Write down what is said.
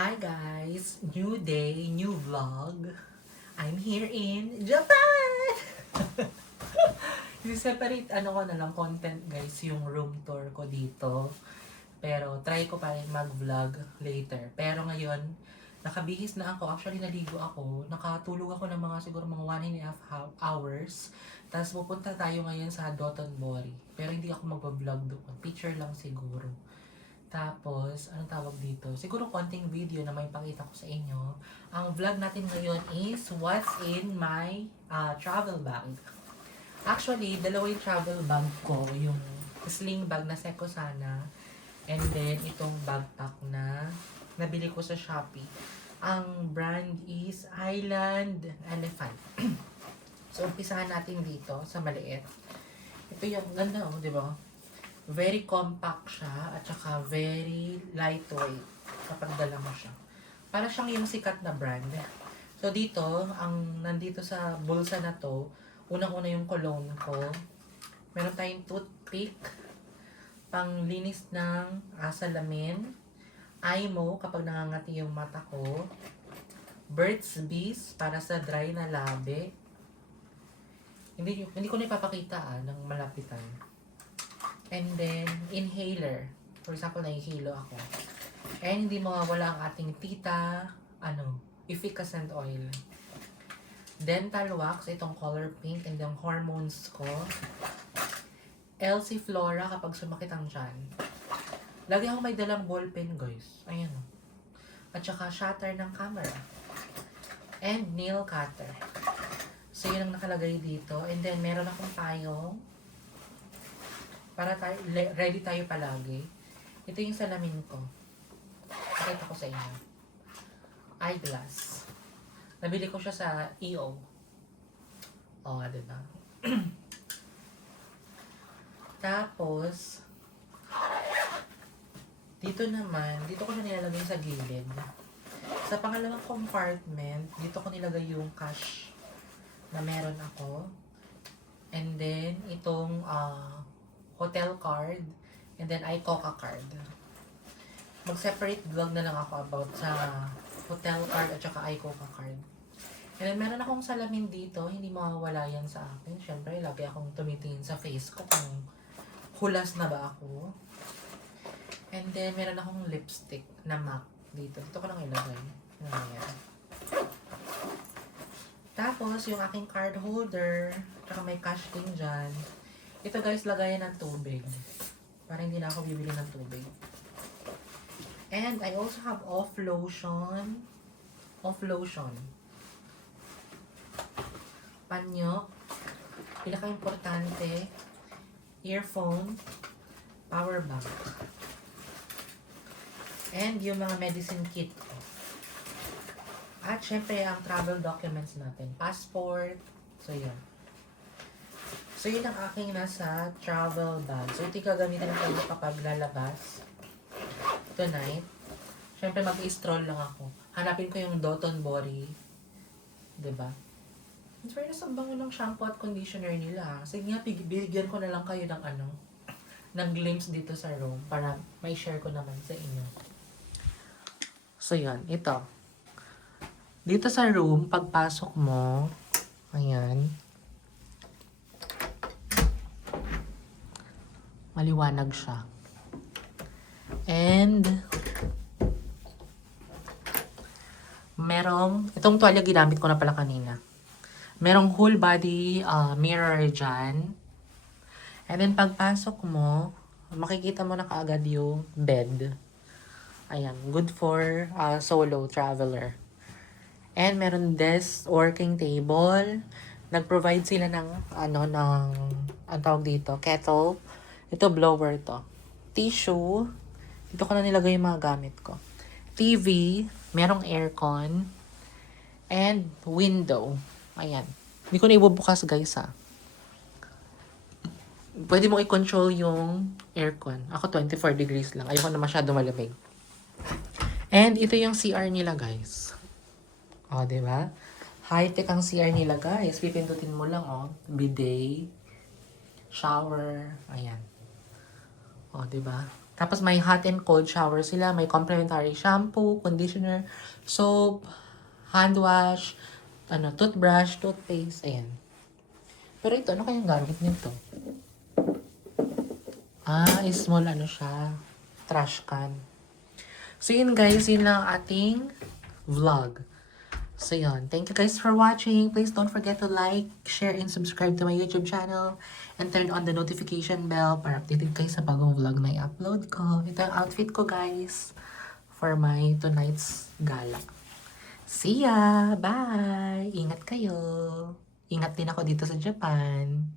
Hi guys! New day, new vlog. I'm here in Japan! I-separate ko na lang content guys yung room tour ko dito. Pero try ko pa rin mag-vlog later. Pero ngayon, nakabihis na ako. Actually, naligo ako. Nakatulog ako ng mga siguro mga 1.5 hours. Tapos pupunta tayo ngayon sa Dotonbori. Pero hindi ako mag-vlog doon. Picture lang siguro. Tapos, anong tawag dito? Siguro konting video na may pakita ko sa inyo. Ang vlog natin ngayon is what's in my travel bag. Actually, dalawa yung travel bag ko. Yung sling bag na Seiko Sana. And then, itong backpack na nabili ko sa Shopee. Ang brand is Island Elephant. So, umpisahan natin dito sa maliit. Ito yung ganda di ba? Very compact siya at saka very lightweight kapag dala mo siya. Para siyang yung sikat na brand. So dito, ang nandito sa bulsa na to, unang-una yung cologne ko. Meron tayong toothpick, panglinis ng salamin, eye mo kapag nangangati yung mata ko, Burt's Bees para sa dry na labi. Hindi ko na ipapakita ng malapitan. And then, inhaler. For example, nahihilo ako. And hindi mawawala ang ating tita, efficacent oil. Dental wax, itong color pink, and then hormones ko. LC Flora kapag sumakit ang tiyan. Lagi ako may dalang ballpen, guys. Ayan o. At saka shutter ng camera. And nail cutter. So, yun ang nakalagay dito. And then, meron akong payong. Para ready tayo palagi. Ito yung salamin ko. Pakita ko sa inyo. Eyeglass. Nabili ko siya sa EO. Diba? Tapos, dito naman, dito ko siya nilalagay sa gilid. Sa pangalawang compartment, dito ko nilagay yung cash na meron ako. And then, itong hotel card, and then iCoca card. Mag-separate vlog na lang ako about sa hotel card at saka iCoca card. And then, meron akong salamin dito, hindi mawawala yan sa akin. Siyempre, lagi akong tumitingin sa face ko kung hulas na ba ako. And then, meron akong lipstick na MAC dito. Dito ko lang ilagay. Ayan. Tapos, yung aking card holder, tsaka may cash din dyan. Ito guys, lagayan ng tubig. Para hindi na ako bibili ng tubig. And I also have off lotion. Panyo. Pinaka-importante. Earphone. Power bank. And yung mga medicine kit ko. At syempre, ang travel documents natin. Passport. So, yun. So, yun ang aking nasa travel bag. So, ito yung gagamitin ko kapag lalabas tonight. Siyempre, mag-i-stroll lang ako. Hanapin ko yung Dotonbori. Diba? In fairness, ang bango ng shampoo at conditioner nila. Sige nga, bigyan ko na lang kayo ng ng glimpse dito sa room para may share ko naman sa inyo. So, yun. Ito. Dito sa room, pagpasok mo, ayan, maliwanag siya. And, itong tuwalya ginamit ko na pala kanina. Merong whole body mirror dyan. And then, pagpasok mo, makikita mo na kaagad yung bed. Ayan, good for solo traveler. And meron desk, working table. Nag-provide sila ng, ang tawag dito, kettle. Ito, blower to. Tissue. Dito ko na nilagay yung mga gamit ko. TV. Merong aircon. And window. Ayan. Hindi ko na ibubukas guys Pwede mo i-control yung aircon. Ako 24 degrees lang. Ayoko na masyado malamig. And ito yung CR nila guys. Diba? High-tech ang CR nila guys. Pipindutin mo lang bidet. Shower. Ayan. Diba? Tapos may hot and cold shower sila. May complimentary shampoo, conditioner, soap, hand wash, toothbrush, toothpaste. Ayan. Pero ito, ano kayang gamit nito? Small siya. Trash can. So yun guys, yun lang ang ating vlog. So yun, thank you guys for watching. Please don't forget to like, share, and subscribe to my YouTube channel. And turn on the notification bell para updated kayo sa bagong vlog na i-upload ko. Ito ang outfit ko guys for my tonight's gala. See ya! Bye! Ingat kayo! Ingat din ako dito sa Japan.